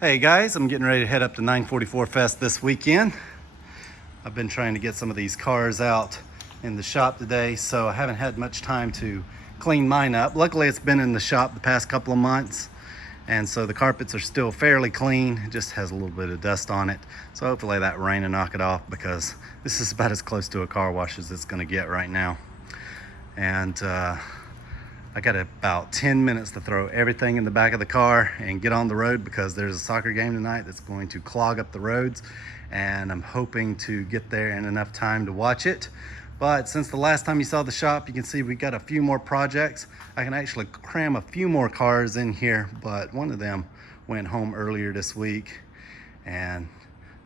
Hey guys, I'm getting ready to head up to 944 Fest this weekend. I've been trying to get some of these cars out in the shop today, so I haven't had much time to clean mine up. Luckily, it's been in the shop the past couple of months, and so the carpets are still fairly clean. It just has a little bit of dust on it. So hopefully that rain will knock it off, because this is about as close to a car wash as it's gonna get right now. And I got about 10 minutes to throw everything in the back of the car and get on the road, because there's a soccer game tonight that's going to clog up the roads, and I'm hoping to get there in enough time to watch it. But since the last time you saw the shop, you can see we got a few more projects. I can actually cram a few more cars in here, but one of them went home earlier this week, and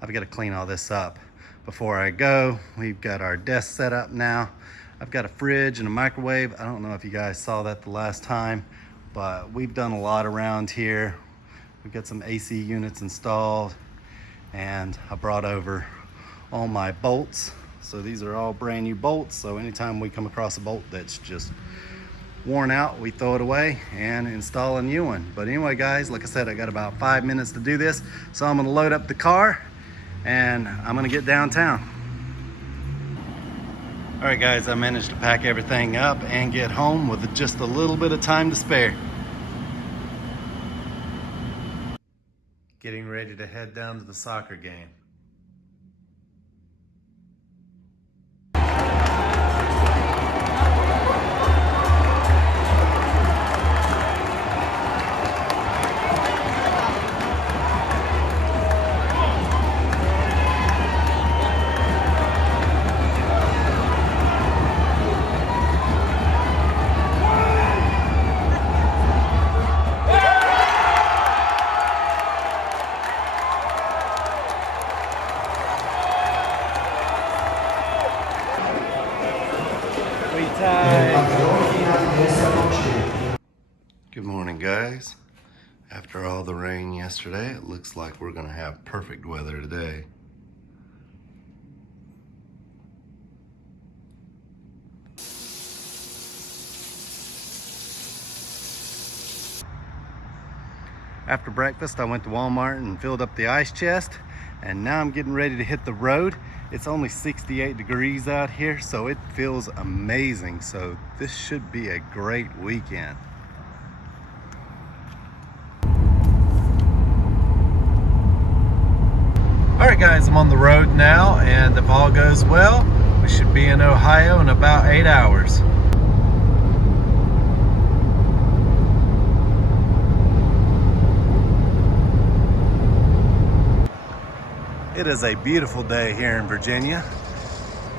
I've got to clean all this up before I go. We've got our desk set up now. I've got a fridge and a microwave. I don't know if you guys saw that the last time, but we've done a lot around here. We've got some AC units installed, and I brought over all my bolts. So these are all brand new bolts. So anytime we come across a bolt that's just worn out, we throw it away and install a new one. But anyway, guys, like I said, I got about 5 minutes to do this. So I'm gonna load up the car and I'm gonna get downtown. All right, guys, I managed to pack everything up and get home with just a little bit of time to spare. Getting ready to head down to the soccer game. Good morning, guys. After all the rain yesterday, it looks like we're gonna have perfect weather today. After breakfast, I went to Walmart and filled up the ice chest, and now I'm getting ready to hit the road. It's only 68 degrees out here, so it feels amazing. So this should be a great weekend. All right, guys, I'm on the road now, and if all goes well, we should be in Ohio in about 8 hours. It is a beautiful day here in Virginia.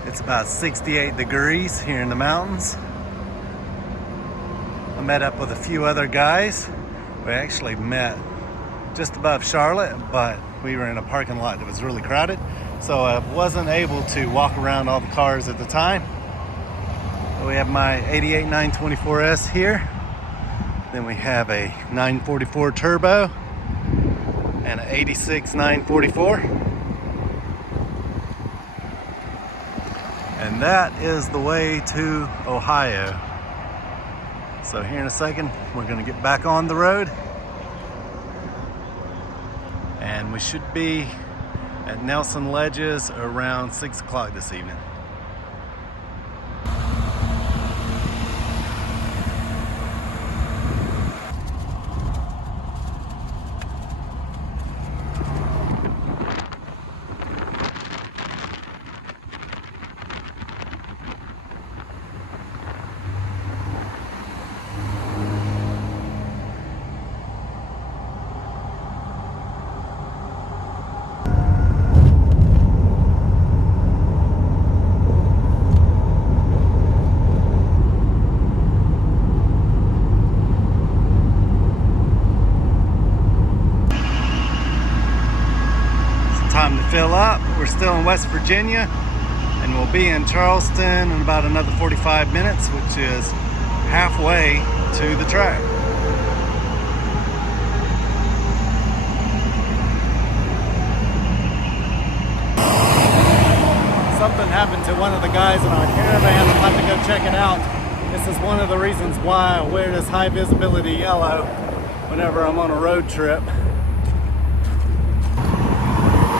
It's about 68 degrees here in the mountains. I met up with a few other guys. We actually met just above Charlotte, but we were in a parking lot that was really crowded, so I wasn't able to walk around all the cars at the time. We have my 88 924S here. Then we have a 944 Turbo and an 86 944. And that is the way to Ohio. So here in a second, we're gonna get back on the road, and we should be at Nelson Ledges around 6 o'clock this evening. Time to fill up. We're still in West Virginia, and we'll be in Charleston in about another 45 minutes, which is halfway to the track. Something happened to one of the guys in our caravan. I'm about to go check it out. This is one of the reasons why I wear this high visibility yellow whenever I'm on a road trip.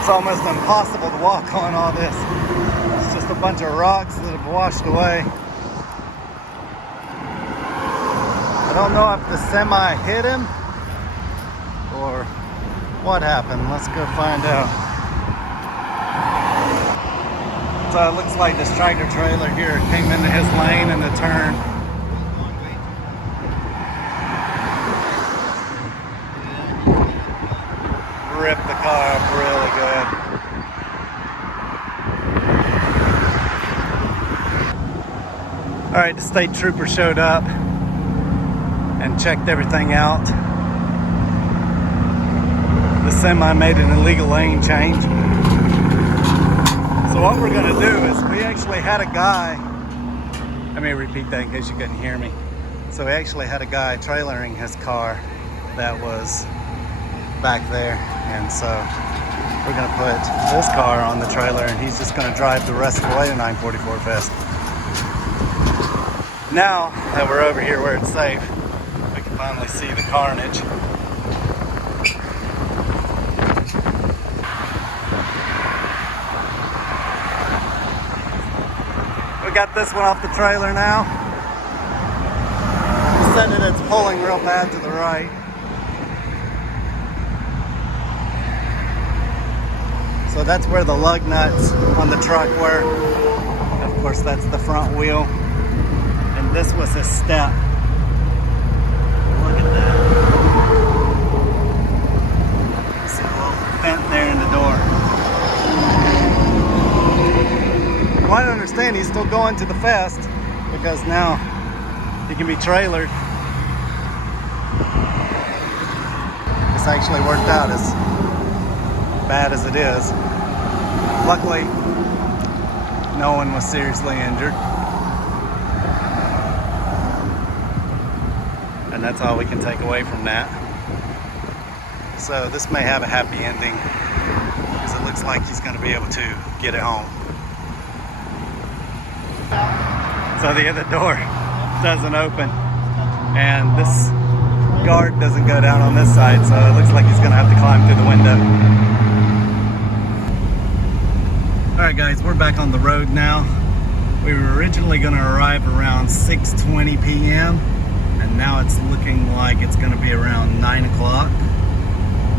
It's almost impossible to walk on all this. It's just a bunch of rocks that have washed away. I don't know if the semi hit him or what happened. Let's go find out. So it looks like this tractor trailer here came into his lane in the turn. Ripped the car up really good. All right, the state trooper showed up and checked everything out. The semi made an illegal lane change. So what we're gonna do is we actually had a guy, let me repeat that in case you couldn't hear me. So we actually had a guy trailering his car that was back there. And so we're gonna put this car on the trailer and he's just gonna drive the rest of the way to 944 Fest. Now that we're over here where it's safe, we can finally see the carnage. We got this one off the trailer now. It said that it's pulling real bad to the right. So that's where the lug nuts on the truck were. Of course, that's the front wheel. And this was his step. Look at that. See a little vent there in the door. From what I understand, he's still going to the fest because now he can be trailered. This actually worked out as bad as it is. Luckily, no one was seriously injured. And that's all we can take away from that. So this may have a happy ending because it looks like he's going to be able to get it home. So the other door doesn't open and this guard doesn't go down on this side, so it looks like he's going to have to climb through the window. Alright guys, we're back on the road now. We were originally going to arrive around 6:20 p.m. and now it's looking like it's going to be around 9 o'clock.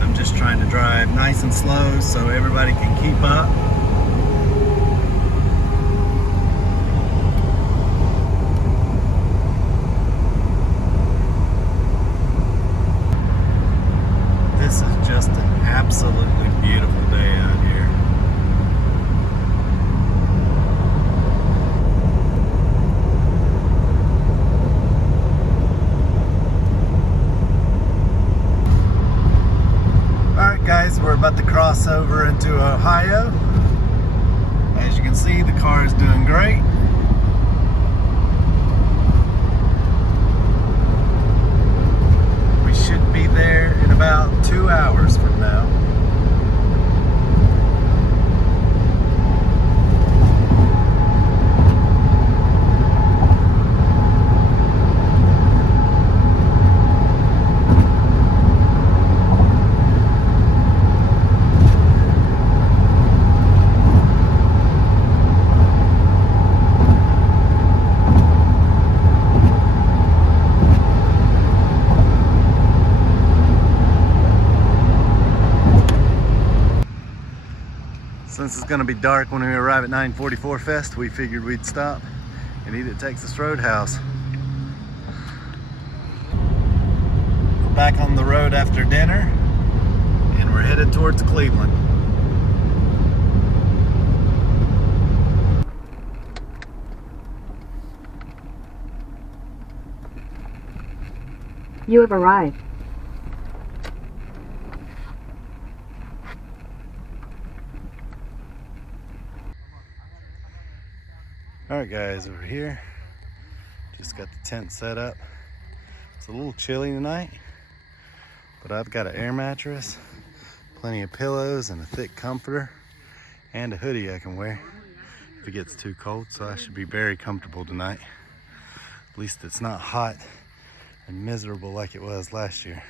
I'm just trying to drive nice and slow so everybody can keep up. This is just an absolutely beautiful day out here. Guys, we're about to cross over into Ohio. As you can see, the car is doing great. We should be there in about 2 hours from now. Since it's going to be dark when we arrive at 944 Fest, we figured we'd stop and eat at Texas Roadhouse. We're back on the road after dinner and we're headed towards Cleveland. You have arrived. Alright guys, over here, just got the tent set up. It's a little chilly tonight, but I've got an air mattress, plenty of pillows and a thick comforter, and a hoodie I can wear if it gets too cold, so I should be very comfortable tonight. At least it's not hot and miserable like it was last year.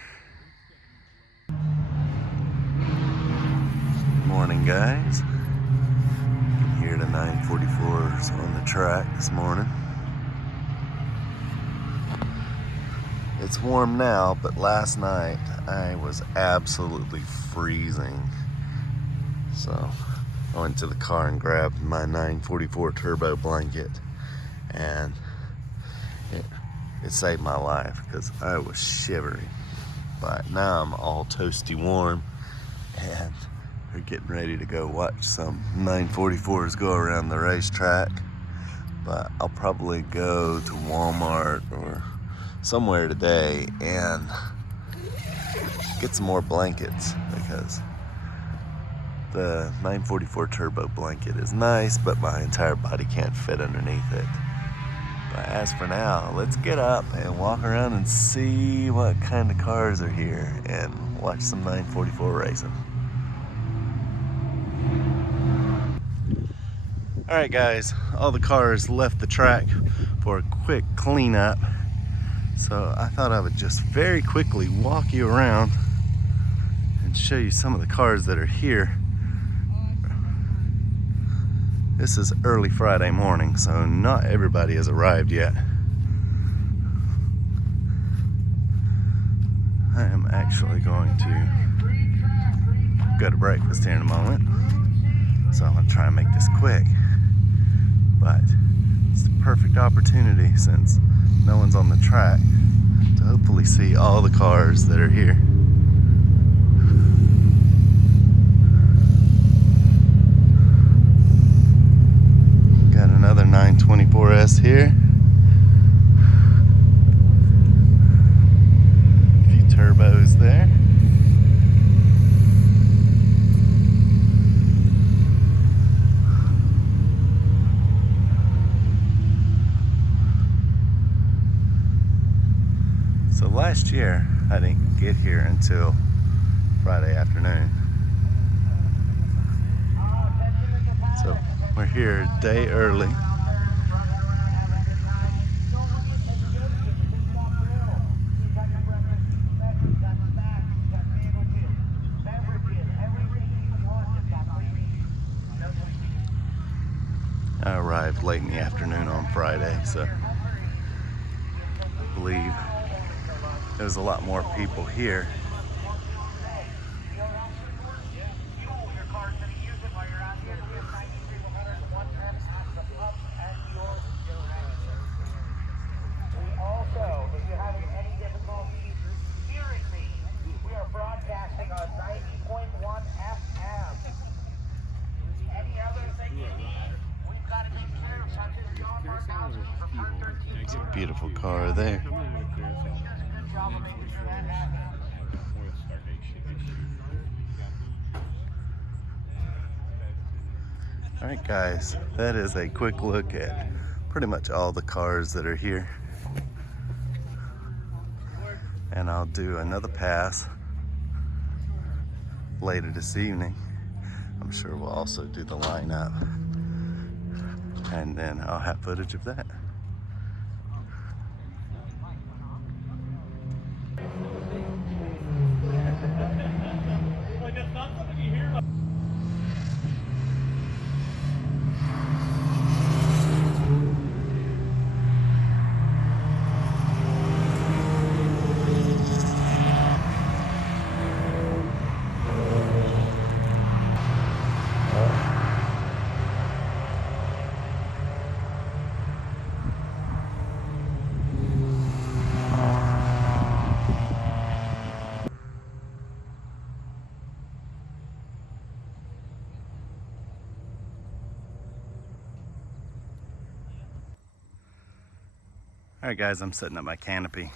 Morning, guys. You can hear the 944s on the track this morning. It's warm now, but last night I was absolutely freezing. So I went to the car and grabbed my 944 turbo blanket, and it saved my life because I was shivering. But now I'm all toasty warm, and we're getting ready to go watch some 944s go around the racetrack. But I'll probably go to Walmart or somewhere today and get some more blankets, because the 944 turbo blanket is nice, but my entire body can't fit underneath it. But as for now, let's get up and walk around and see what kind of cars are here and watch some 944 racing. All right, guys, all the cars left the track for a quick cleanup. So I thought I would just very quickly walk you around and show you some of the cars that are here. This is early Friday morning, so not everybody has arrived yet. I am actually going to go to breakfast here in a moment, so I'm gonna try and make this quick. But it's the perfect opportunity, since no one's on the track, to hopefully see all the cars that are here. Got another 924S here. A few turbos there. So last year, I didn't get here until Friday afternoon. So we're here a day early. I arrived late in the afternoon on Friday, so I believe there's a lot more people here. It's a beautiful car there. All right, guys, that is a quick look at pretty much all the cars that are here. And I'll do another pass later this evening. I'm sure we'll also do the lineup, and then I'll have footage of that. All right, guys, I'm setting up my canopy.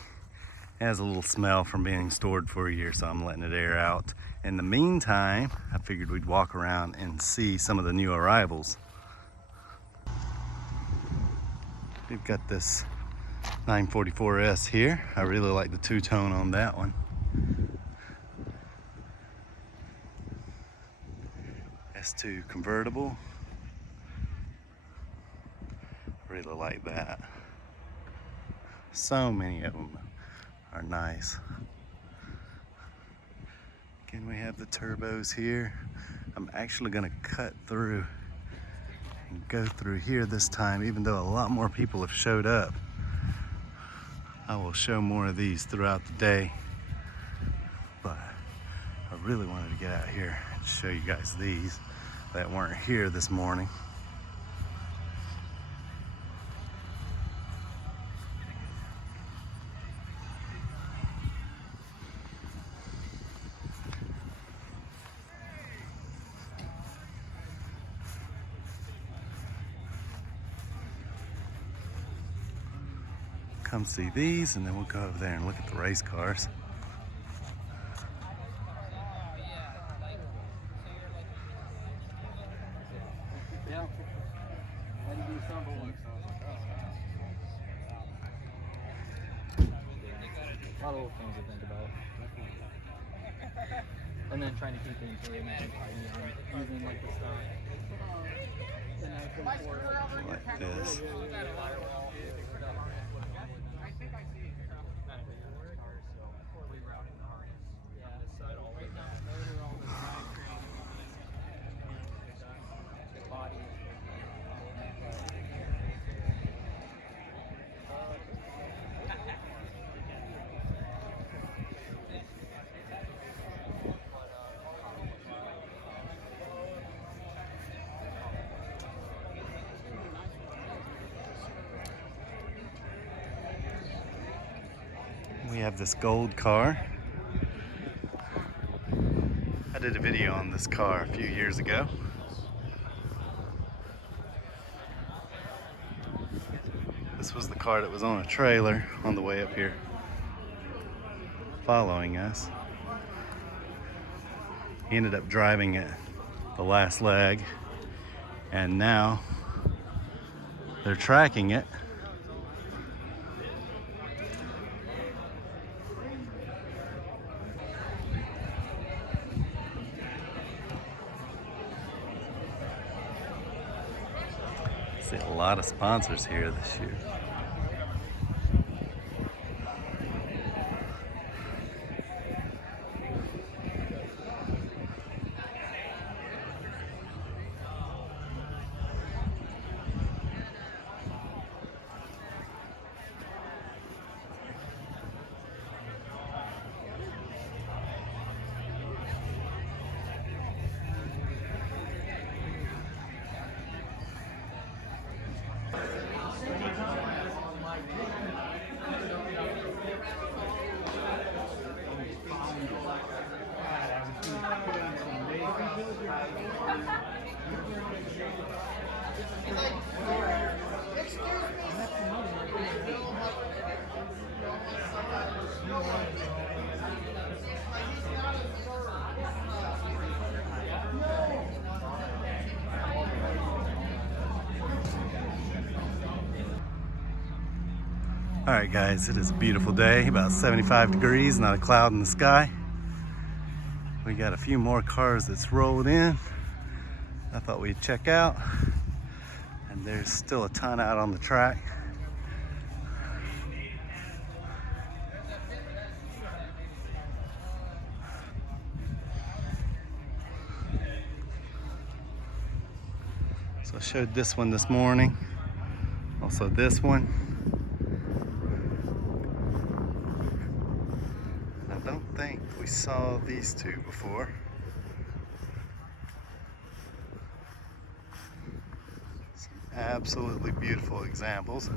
It has a little smell from being stored for a year, so I'm letting it air out. In the meantime, I figured we'd walk around and see some of the new arrivals. We've got this 944S here. I really like the two-tone on that one. S2 convertible. Really like that. So many of them are nice. Again, we have the turbos here. I'm actually gonna cut through and go through here this time, even though a lot more people have showed up. I will show more of these throughout the day, but I really wanted to get out here and show you guys these that weren't here this morning. Come see these, and then we'll go over there and look at the race cars. Yeah. Had to do something. A lot of little things to think about. And then trying to keep things really nice and tidy on using like the stock. Like this. We have this gold car. I did a video on this car a few years ago. This was the car that was on a trailer on the way up here, following us. He ended up driving it the last leg, and now they're tracking it. See a lot of sponsors here this year. All right, guys, it is a beautiful day, about 75 degrees, not a cloud in the sky. We got a few more cars that's rolled in. I thought we'd check out, and there's still a ton out on the track. So I showed this one this morning, also this one. I don't think we saw these two before. Some absolutely beautiful examples.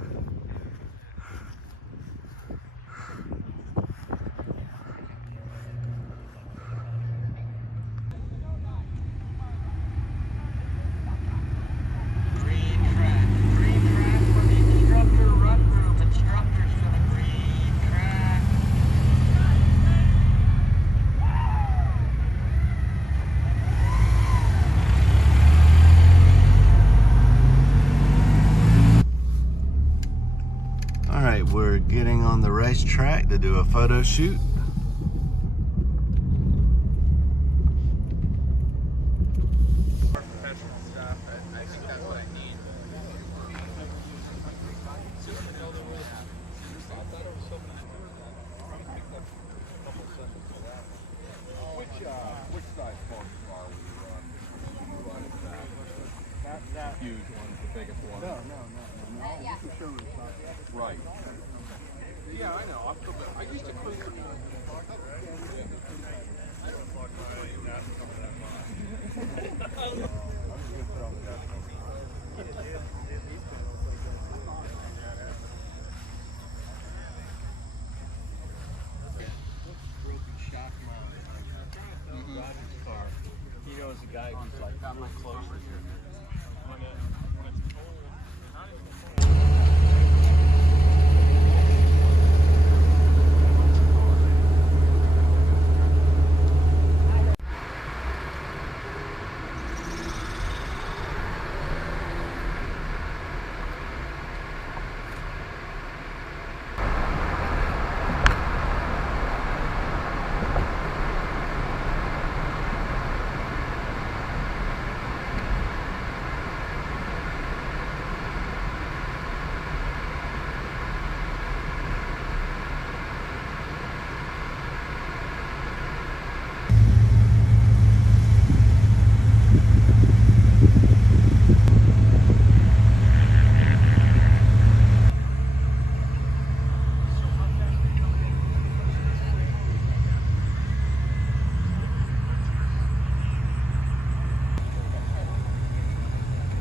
We're getting on the racetrack to do a photo shoot. Professional stuff. I think that's what I need. Which size Porsche car will you run? huge ones, the biggest ones. No. Right. Yeah, I know. I used to cruise them. Broken shock mount on Roger's car. He knows a guy who's like got my closer here.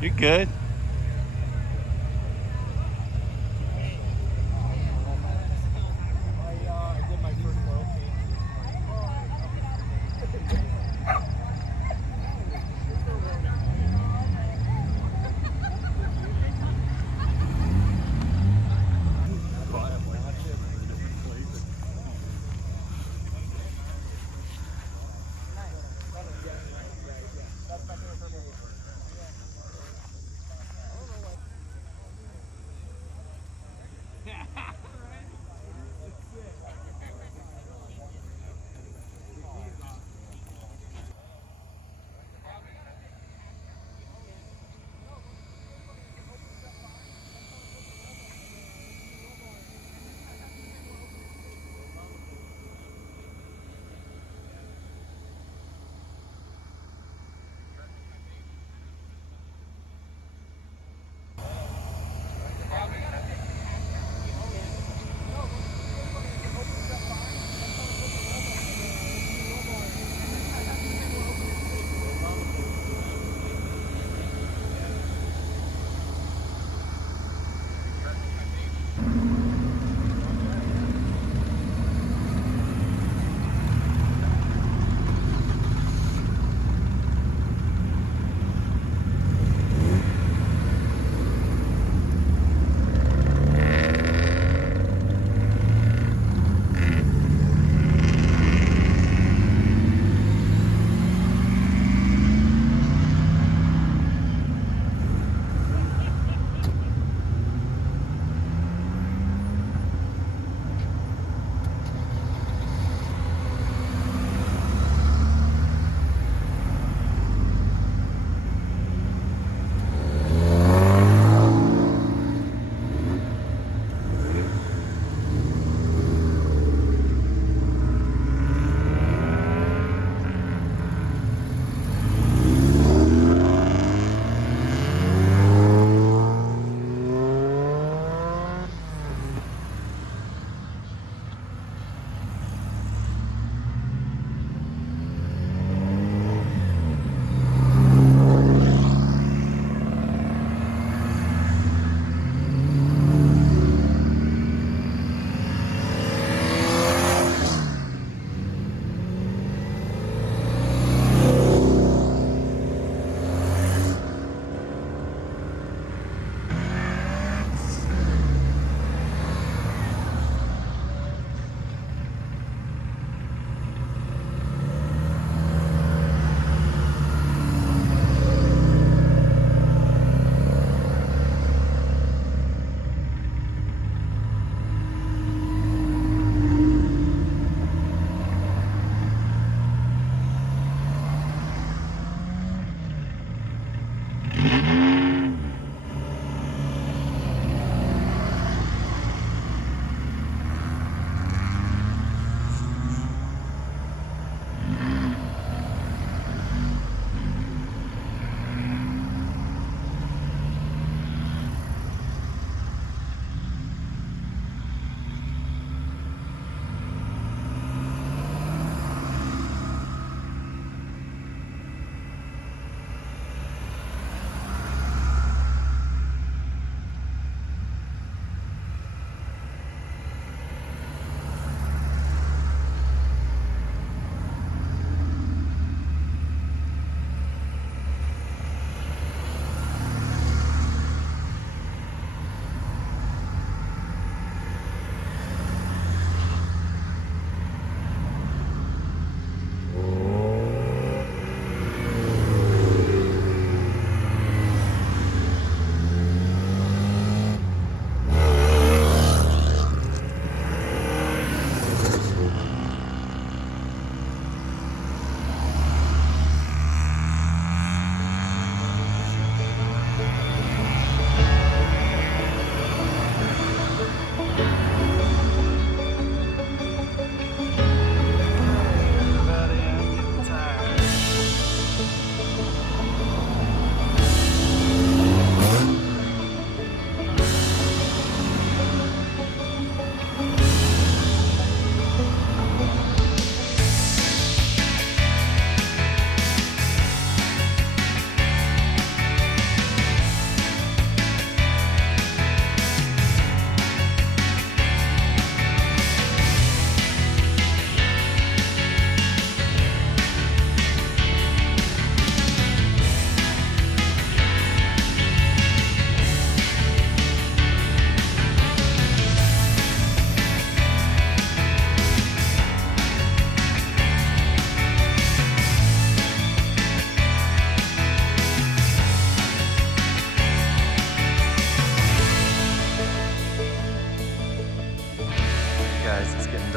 You good?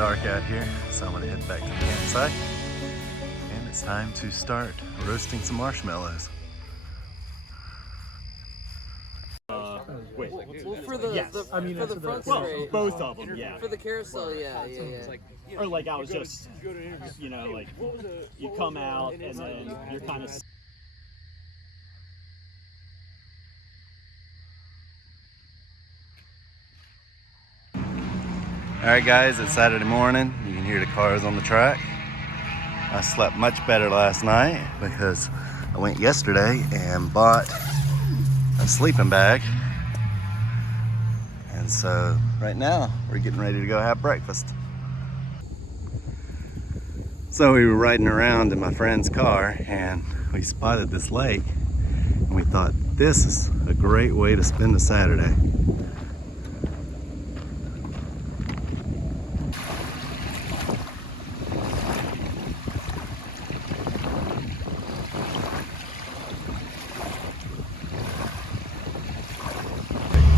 dark out here, so I'm gonna head back to the campsite. And it's time to start roasting some marshmallows. Wait. Well, for the, Yes. the I mean, for the front well, straight, both of them, yeah. for the carousel, yeah. Or like I was just, you know, like you come out and then you're kind of. Alright guys, it's Saturday morning. You can hear the cars on the track. I slept much better last night because I went yesterday and bought a sleeping bag. And so right now we're getting ready to go have breakfast. So we were riding around in my friend's car and we spotted this lake and we thought this is a great way to spend a Saturday.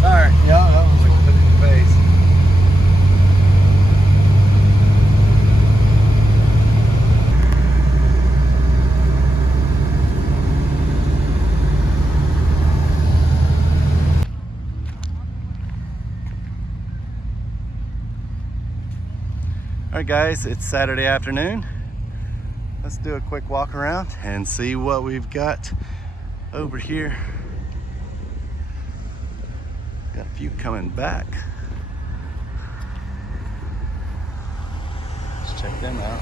Sorry, yeah, that was like put in your face. Alright guys, it's Saturday afternoon. Let's do a quick walk around and see what we've got over here. Got a few coming back. Let's check them out.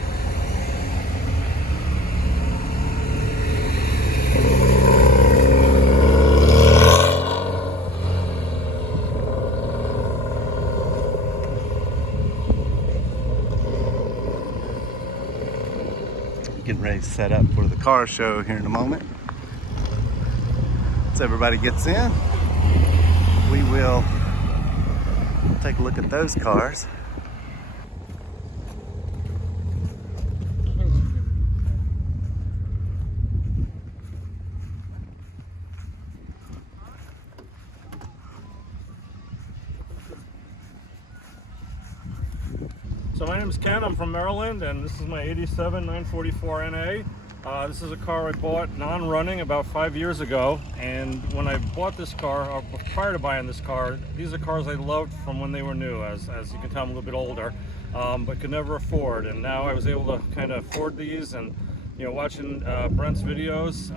Getting ready to set up for the car show here in a moment. Once everybody gets in, we will take a look at those cars. So my name is Ken, I'm from Maryland, and this is my 87 944 NA. This is a car I bought non-running about 5 years ago, and when I bought this car, or prior to buying this car, these are cars I loved from when they were new. As you can tell, I'm a little bit older, but could never afford, and now I was able to kind of afford these, and you know, watching Brent's videos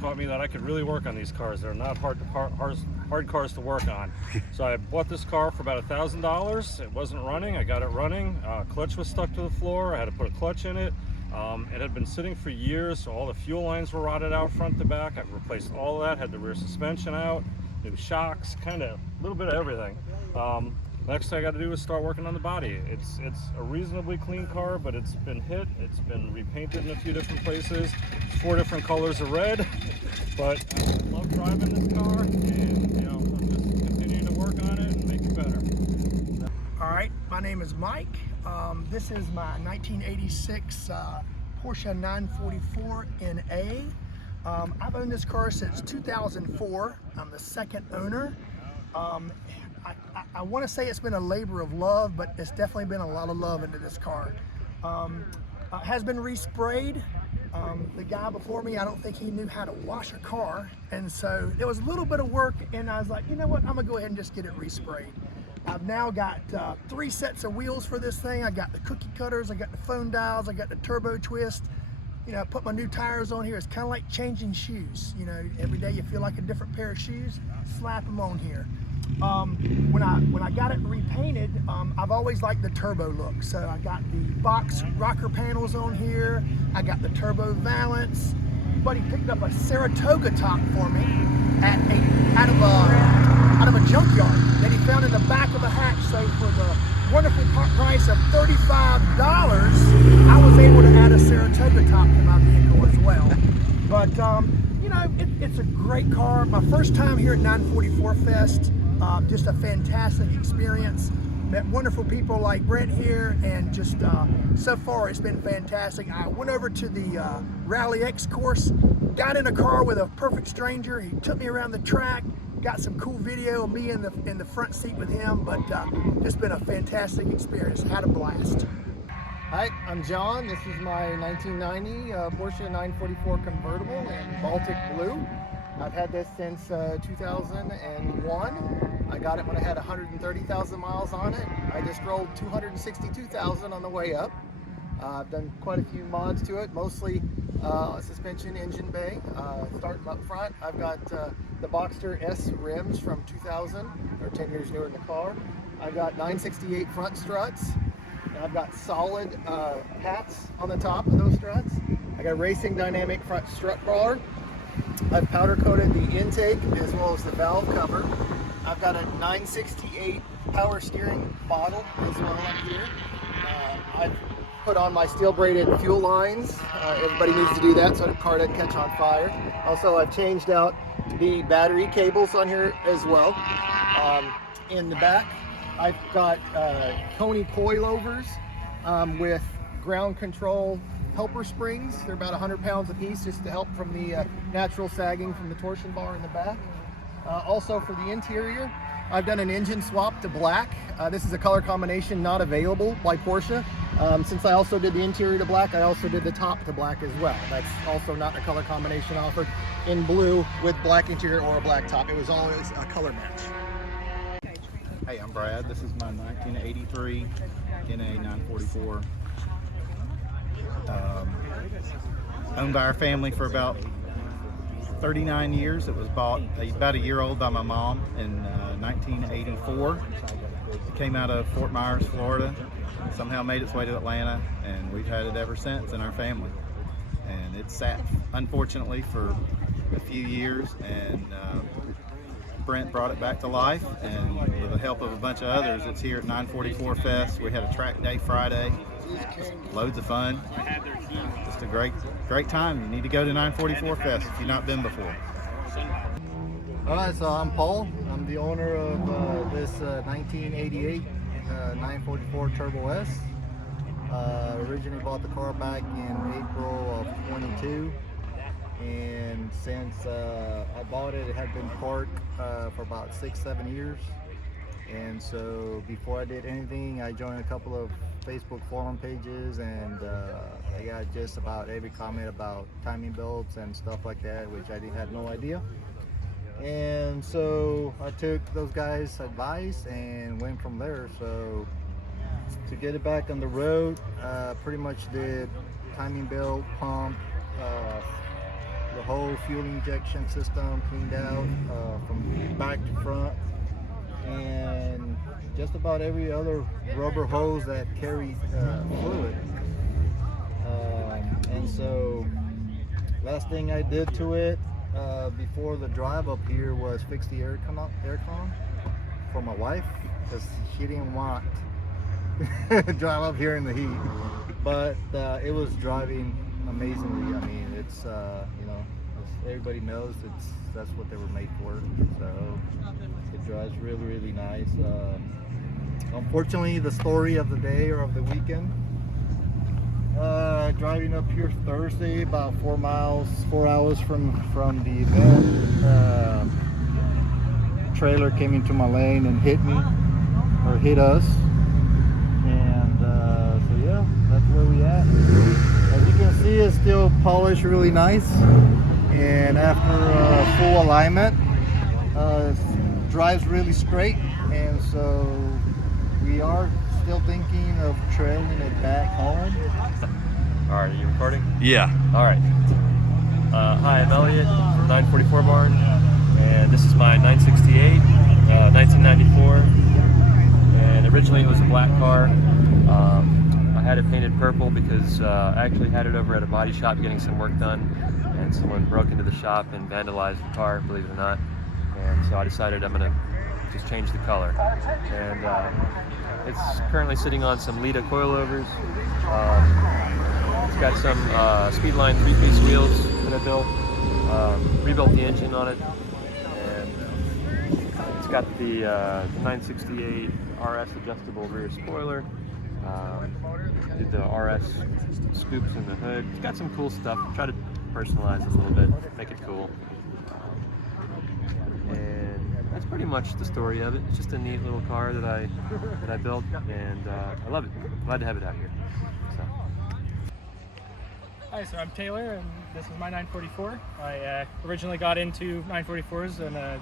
taught me that I could really work on these cars. They're not hard cars to work on. So I bought this car for about $1,000. It wasn't running. I got it running. Clutch was stuck to the floor. I had to put a clutch in it. It had been sitting for years, so all the fuel lines were rotted out front to back. I replaced all of that, had the rear suspension out, new shocks, kind of a little bit of everything. Next thing I got to do is start working on the body. It's a reasonably clean car, but it's been hit. It's been repainted in a few different places, 4 different colors of red. But I love driving this car, and you know, I'm just continuing to work on it and make it better. All right, my name is Mike. This is my 1986 Porsche 944 NA. I've owned this car since 2004. I'm the second owner. I want to say it's been a labor of love, but it's definitely been a lot of love into this car. Has been resprayed. The guy before me, I don't think he knew how to wash a car, and so it was a little bit of work, and I was like, you know what, I'm gonna go ahead and just get it resprayed. I've now got 3 sets of wheels for this thing. I got the cookie cutters, I got the phone dials, I got the turbo twist. You know, put my new tires on here. It's kind of like changing shoes. You know, every day you feel like a different pair of shoes. Slap them on here. When I got it repainted, I've always liked the turbo look. So I got the box rocker panels on here. I got the turbo valance. Buddy picked up a Saratoga top for me out of a junkyard that he found in the back of a hatch. So for the wonderful price of $35, I was able to add a Saratoga top to my vehicle as well. But you know, it's a great car. My first time here at 944 Fest, just a fantastic experience. Met wonderful people like Brent here, and just so far it's been fantastic. I went over to the Rally X course, got in a car with a perfect stranger. He took me around the track, got some cool video of me in the front seat with him, but just been a fantastic experience. Had a blast. Hi, I'm John. This is my 1990 Porsche 944 convertible in Baltic Blue. I've had this since 2001. I got it when I had 130,000 miles on it. I just rolled 262,000 on the way up. I've done quite a few mods to it, mostly suspension, engine bay. Starting up front, I've got the Boxster S rims from 2000, or 10 years newer in the car. I've got 968 front struts. And I've got solid hats on the top of those struts. I got a Racing Dynamic front strut bar. I've powder coated the intake as well as the valve cover. I've got a 968 power steering bottle as well up here. I've put on my steel braided fuel lines. Everybody needs to do that so the car doesn't catch on fire. Also, I've changed out the battery cables on here as well. In the back, I've got Coney coilovers with ground control helper springs. They're about 100 pounds a piece just to help from the natural sagging from the torsion bar in the back. Also for the interior, I've done an engine swap to black. This is a color combination not available by Porsche. Since I also did the interior to black, I also did the top to black as well. That's also not a color combination offered in blue with black interior or a black top. It was always a color match. Hey, I'm Brad. This is my 1983 NA 944. Owned by our family for about 39 years. It was bought about a year old by my mom in 1984. It came out of Fort Myers, Florida. Somehow made its way to Atlanta, and we've had it ever since in our family. And it sat, unfortunately, for a few years, and Brent brought it back to life, and with the help of a bunch of others, it's here at 944 Fest. We had a track day Friday, loads of fun, just a great time. You need to go to 944 Fest if you've not been before. All right, so I'm Paul. I'm the owner of this 1988 944 Turbo S. Originally bought the car back in April of 22. And since I bought it, it had been parked for about 6-7 years. And so before I did anything, I joined a couple of Facebook forum pages, and I got just about every comment about timing belts and stuff like that, which I had no idea. And so I took those guys' advice and went from there. So to get it back on the road, pretty much did timing belt, pump, the whole fuel injection system cleaned out from back to front, and just about every other rubber hose that carries fluid. And so last thing I did to it before the drive up here was fix the aircon for my wife, because she didn't want to drive up here in the heat. But it was driving amazingly. I mean, it's everybody knows that's what they were made for. So it drives really, really nice. Unfortunately, the story of the day or of the weekend, driving up here Thursday, about 4 hours from the event, trailer came into my lane and hit me, or hit us. And so yeah, that's where we at. As you can see, it's still polished really nice, and after full alignment, drives really straight. And so we are still thinking of trailing it back home. All right, are you recording? Yeah. All right. Hi, I'm Elliot from 944 Barn, and this is my 968, 1994. And originally it was a black car. I had it painted purple because I actually had it over at a body shop getting some work done, and someone broke into the shop and vandalized the car, believe it or not. And so I decided I'm gonna just change the color. And it's currently sitting on some Lita coilovers. It's got some Speedline 3-piece wheels that I built. Rebuilt the engine on it, and it's got the 968 RS adjustable rear spoiler. Did the RS scoops in the hood. It's got some cool stuff. Try to personalize it a little bit, make it cool. And pretty much the story of it. It's just a neat little car that I built, and I love it. Glad to have it out here. So. Hi, so I'm Taylor, and this is my 944. I originally got into 944s, and a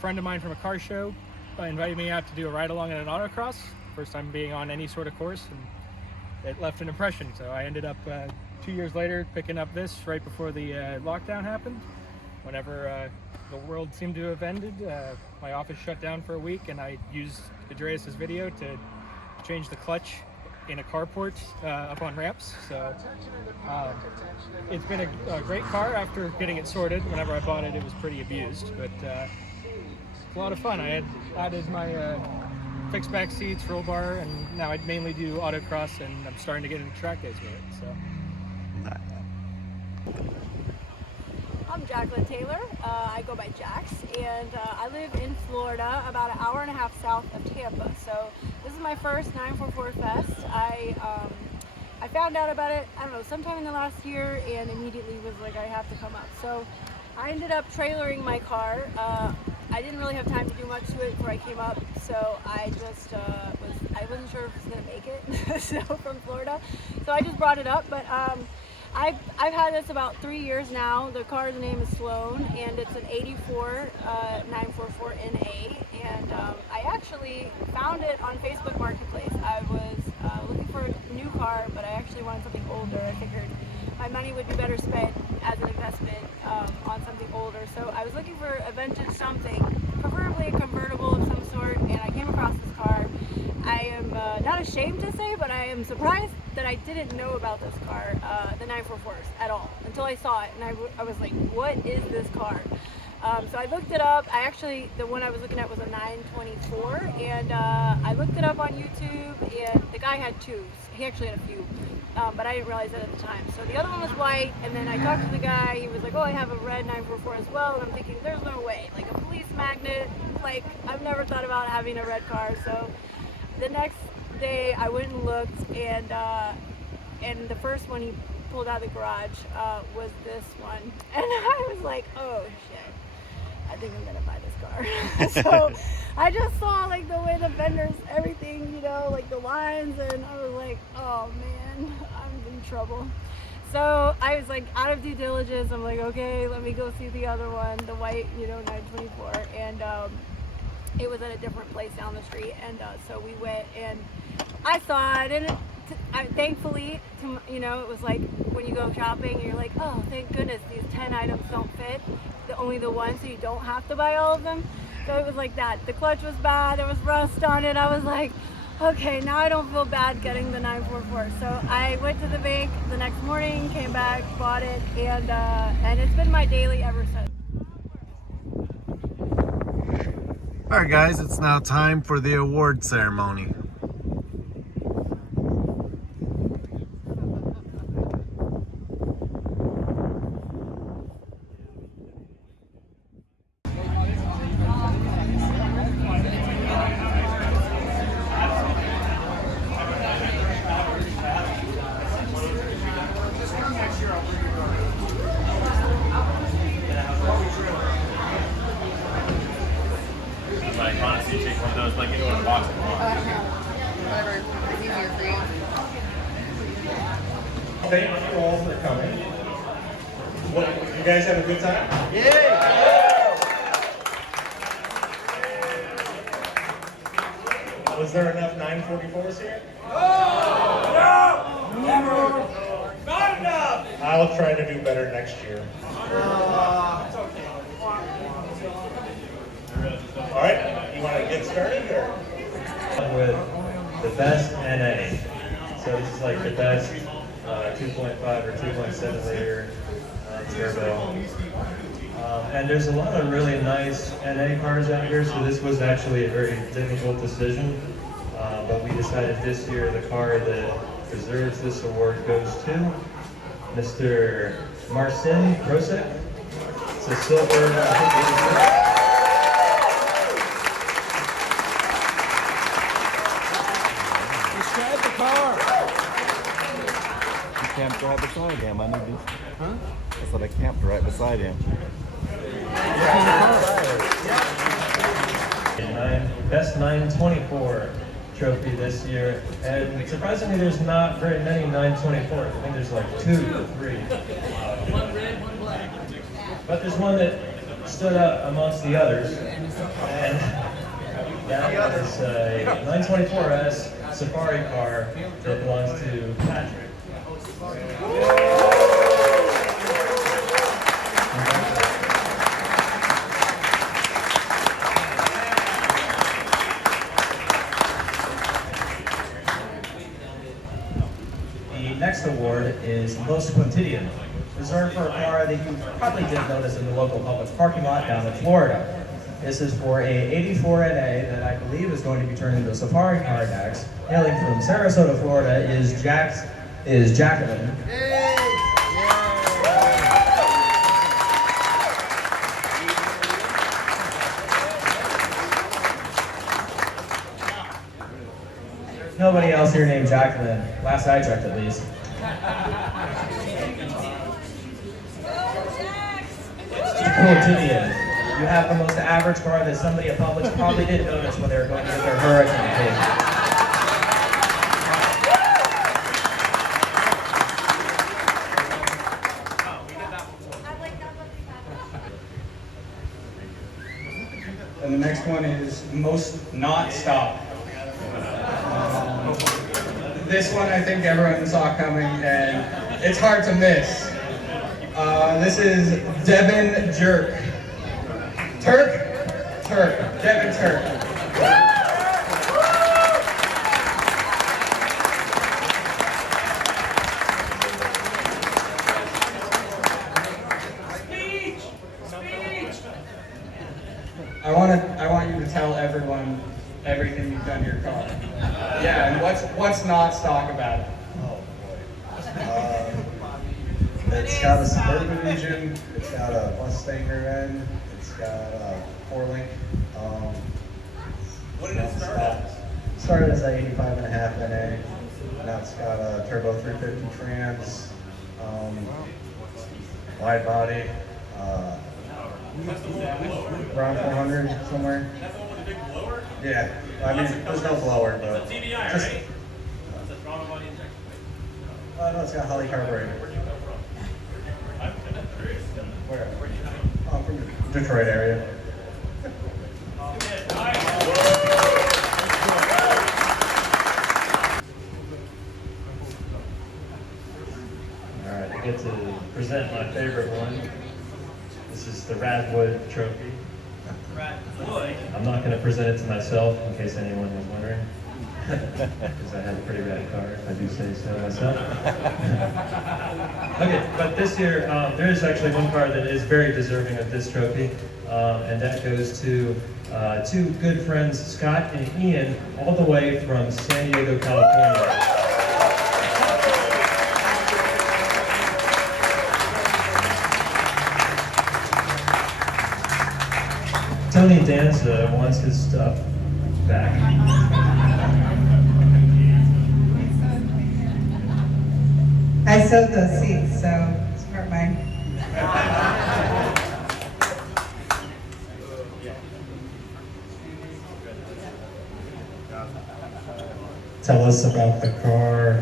friend of mine from a car show invited me out to do a ride along at an autocross. First time being on any sort of course, and it left an impression. So I ended up 2 years later picking up this right before the lockdown happened. Whenever the world seemed to have ended, my office shut down for a week, and I used Andreas's video to change the clutch in a carport up on ramps. So it's been a great car after getting it sorted. Whenever I bought it, it was pretty abused, but it's a lot of fun. I had added my fixed back seats, roll bar, and now I mainly do autocross, and I'm starting to get into track days with it. So. I'm Jacqueline Taylor. I go by Jax, and I live in Florida, about an hour and a half south of Tampa. So this is my first 944 Fest. I found out about it, I don't know, sometime in the last year, and immediately was like, I have to come up. So I ended up trailering my car. I didn't really have time to do much to it before I came up, so I just I wasn't sure if it was gonna make it. So from Florida, so I just brought it up, but. I've had this about 3 years now. The car's name is Sloan, and it's an 84 944 NA, and I actually found it on Facebook Marketplace. I was looking for a new car, but I actually wanted something older. I figured my money would be better spent as an investment on something older. So I was looking for a vintage something, preferably a convertible of some sort, and I came across this car. I am not ashamed to say, but I am surprised that I didn't know about this car, the 944s, at all, until I saw it, and I was like, what is this car? So I looked it up. The one I was looking at was a 924, and I looked it up on YouTube, and the guy had two. He actually had a few, but I didn't realize that at the time. So the other one was white, and then I talked to the guy. He was like, oh, I have a red 944 as well, and I'm thinking, there's no way. Like a police magnet, like I've never thought about having a red car. So the next day I went and looked, and the first one he pulled out of the garage was this one, and I was like, oh shit, I think I'm gonna buy this car. So I just saw like the way the fenders, everything, you know, like the lines, and I was like, oh man, I'm in trouble. So I was like, out of due diligence, I'm like, okay, let me go see the other one, the white, 924, and it was at a different place down the street, and so we went, and I saw it, and thankfully, it was like when you go shopping, you're like, oh, thank goodness these 10 items don't fit, only the one, so you don't have to buy all of them. So it was like that. The clutch was bad, there was rust on it. I was like, okay, now I don't feel bad getting the 944. So I went to the bank the next morning, came back, bought it, and it's been my daily ever since. All right, guys, it's now time for the award ceremony. Like, honestly, take one of those, like, into a box. Whatever is easier for you. Thank you all for coming. You guys have a good time? Was there enough 944s here? No! Never! Not enough! I'll try to do better next year. All right, you want to get started, or? With the best NA. So this is like the best 2.5 or 2.7 liter turbo. And there's a lot of really nice NA cars out here, so this was actually a very difficult decision. But we decided this year the car that deserves this award goes to Mr. Marcin Krosek. It's a silver. Describe the car. I camped right beside him. I need to. Huh? I said I camped right beside him. Best 924 trophy this year. And surprisingly, there's not very many 924s. I think there's like 2 or 3. One red, one black. But there's one that stood out amongst the others. And that is a 924S Safari car that belongs to Patrick. The next award is Most Quotidian, reserved for a car that you probably did notice in the local Publix parking lot down in Florida. This is for a 84 NA that I believe is going to be turned into a safari car next. Hailing from Sarasota, Florida is Jacqueline. Nobody else here named Jacqueline. Last I checked, at least. Quotidian. You have the most average car that somebody at Publix probably didn't notice when they were going to get their hurricane paid. And the next one is Most Not Stop. This one I think everyone saw coming, and it's hard to miss. This is Devin Jerk. Turk. Devin Turk. I want you to tell everyone everything you've done to your car. Yeah, and what's not stock about it? Oh boy. It's got a Suburban engine, it's got a Mustang rear end, it's got a 4-link. What did it start at? Started as a 85.5 NA. Now it's got a turbo 350 trans, wide body, around 400 somewhere. That's the one with the big blower? Yeah, I mean, there's no blower, but It's a TBI, just, right? That's a throttle body injection. no, it's got Holly carburetor. Where'd you come from? I'm curious. Where? Where'd you come from? Oh, from the Detroit area. Alright, I get to present my favorite one. This is the Radwood Trophy. I'm not going to present it to myself, in case anyone was wondering, because I have a pretty rad car, if I do say so myself. Okay, but this year, there is actually one car that is very deserving of this trophy, and that goes to 2 good friends, Scott and Ian, all the way from San Diego, California. Tony Danza wants his stuff back. I sewed those seats, so it's for mine. Tell us about the car.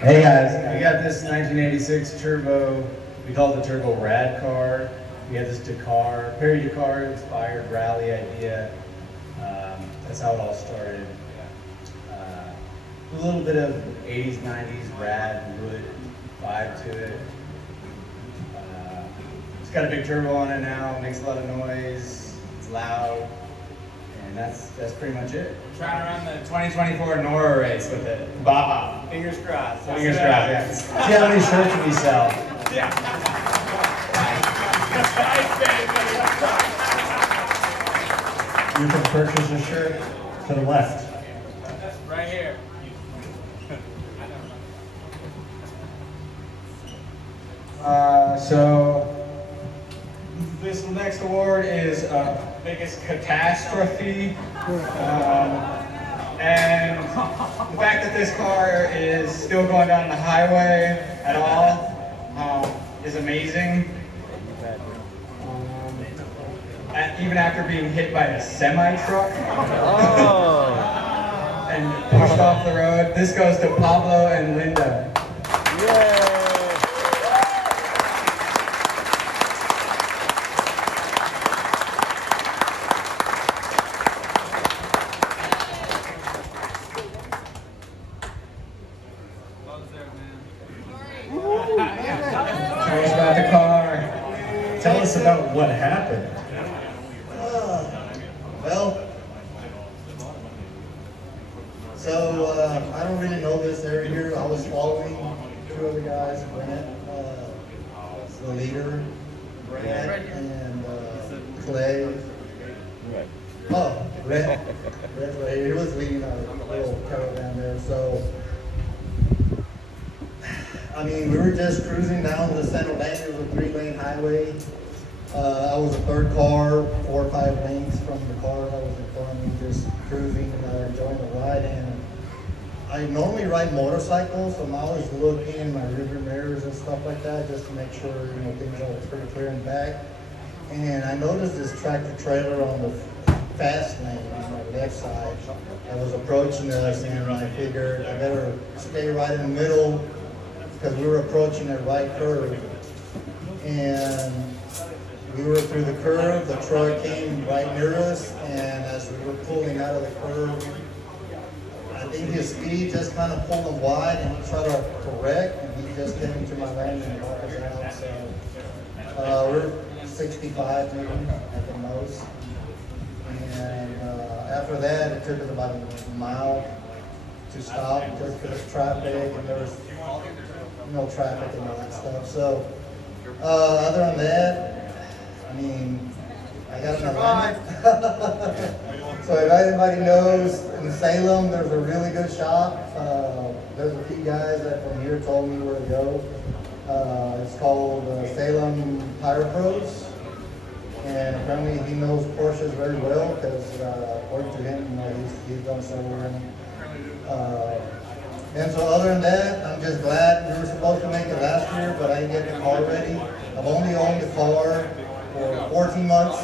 Hey guys, we got this 1986 turbo. We call it the Turbo Rad car. We had this Dakar, Perry Dakar inspired rally idea. That's how it all started. A little bit of 80s, 90s rad wood vibe to it. It's got a big turbo on it now, makes a lot of noise, it's loud, and that's pretty much it. We're trying to run the 2024 Nora race with it. Baja. Fingers crossed. Fingers crossed, yeah. See how many shirts we sell. Yeah. You can purchase a shirt to the left. Right here. So this next award is biggest catastrophe, and the fact that this car is still going down the highway at all is amazing. even after being hit by a semi-truck. Oh. And pushed off the road. This goes to Pablo and Linda. Tell us about the car. Tell us about what happened. Well, so I don't really know this area here. I was following two other guys, Brent, the leader, Brent, and Clay. Oh, Brett. Brett's right here. He was leading a little caravan there. So, I mean, we were just cruising down the San Orlando. It was a 3-lane highway. I was a third car, 4 or 5 lanes from the car that was in front of me, just cruising, enjoying the ride. And I normally ride motorcycles, so I'm always looking in my rearview mirrors and stuff like that, just to make sure things are pretty clear in back. And I noticed this tractor trailer on the fast lane on my left side that was approaching us, and I figured I better stay right in the middle because we were approaching a right curve. And we were through the curve, the truck came right near us, and as we were pulling out of the curve, I think his speed just kind of pulled him wide, and he tried to correct, and he just came into my lane and knocked us out. So we're 65 maybe at the most. And after that, it took us about a mile to stop just because of traffic, and there was no traffic and all that stuff. So other than that, I mean, I got an alignment. So if anybody knows, in Salem, there's a really good shop. There's a few guys that from here told me where to go. It's called Salem Tire Pros. And apparently he knows Porsches very well because according to him, he's done several of them. And so other than that, I'm just glad we were supposed to make it last year, but I didn't get the car ready. I've only owned the car for 14 months.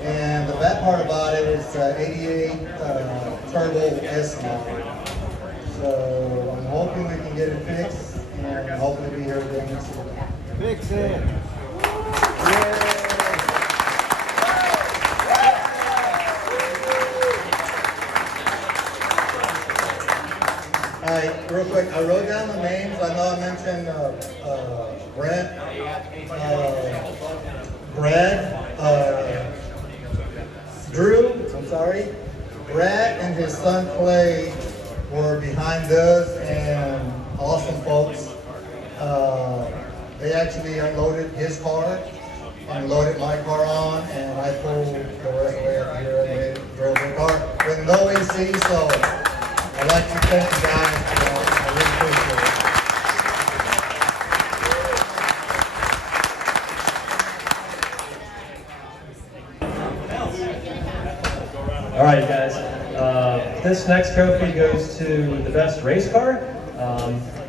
And the bad part about it is 88 turbo S model. So I'm hoping we can get it fixed and hopefully be here again next year. Fix it. All right, real quick, I wrote down the names. I know I mentioned Brent, Brad, Drew, I'm sorry. Brad and his son Clay were behind us, and awesome folks. They actually unloaded his car and loaded my car on, and I pulled the rest of the way up here and they drove the car with no AC, so I'd like to thank you guys. I really appreciate it. All right, guys. This next trophy goes to the best race car.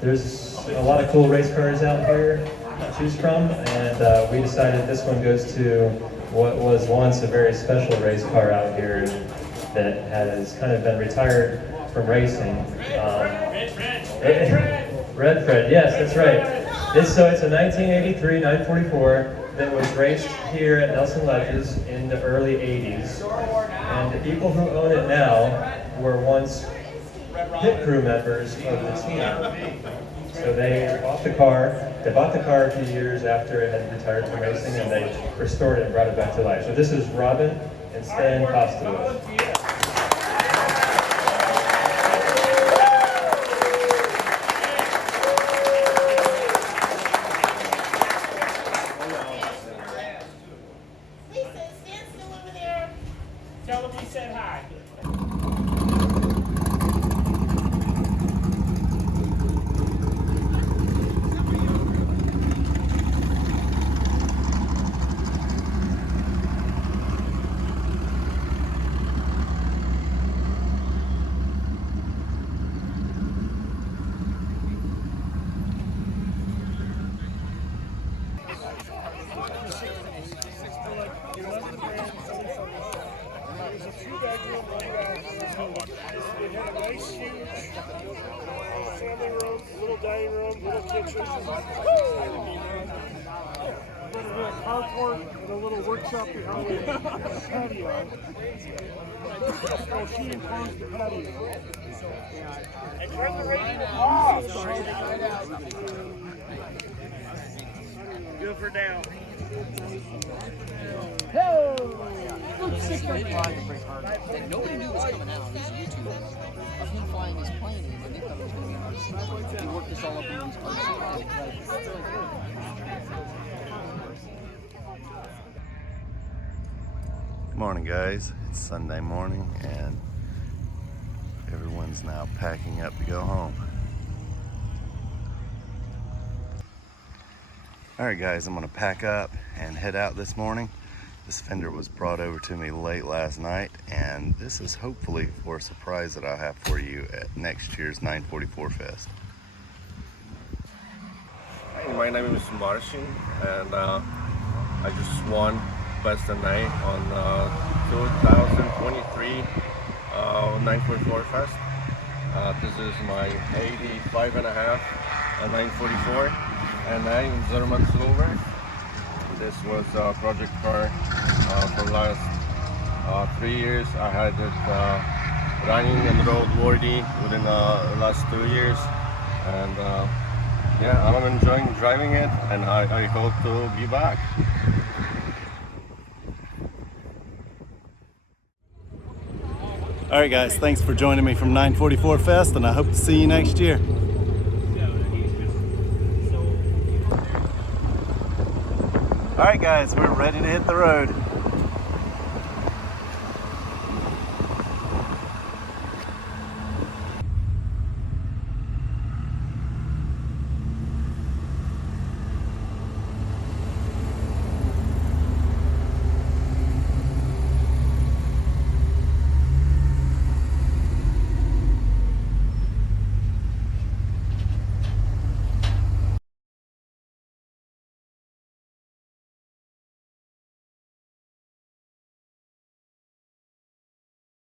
There's a lot of cool race cars out here to choose from, and we decided this one goes to what was once a very special race car out here that has kind of been retired from racing. Red Fred, yes, that's right. So it's a 1983 944 that was raced here at Nelson Ledges in the early 80s. And the people who own it now were once pit crew members of the team. So they bought the car a few years after it had retired from racing, and they restored it and brought it back to life. So this is Robin and Stan Kostowitz. Tell him he said hi. There's a two-bedroom, it had a nice, huge family room, little dining room, little kitchen. But it had a carport and a little workshop behind it, and a patio. So she enclosed the patio. And turn the radio off! Good for now. Nobody knew it was coming out. It was YouTube of him flying his plane, and they thought it was going to be an RC. He worked this all up in these RC. Good morning, guys. It's Sunday morning, and everyone's now packing up to go home. All right, guys, I'm gonna pack up and head out this morning. This fender was brought over to me late last night, and this is hopefully for a surprise that I'll have for you at next year's 944 Fest. Hi, my name is Marcin, and I just won Best of Night on 2023 944 Fest. This is my 85.5 944. And I'm German Silver. This was a project car for the last 3 years. I had it running and roadworthy within the last 2 years. And yeah, I'm enjoying driving it, and I hope to be back. All right, guys, thanks for joining me from 944 Fest, and I hope to see you next year. All right, guys, we're ready to hit the road.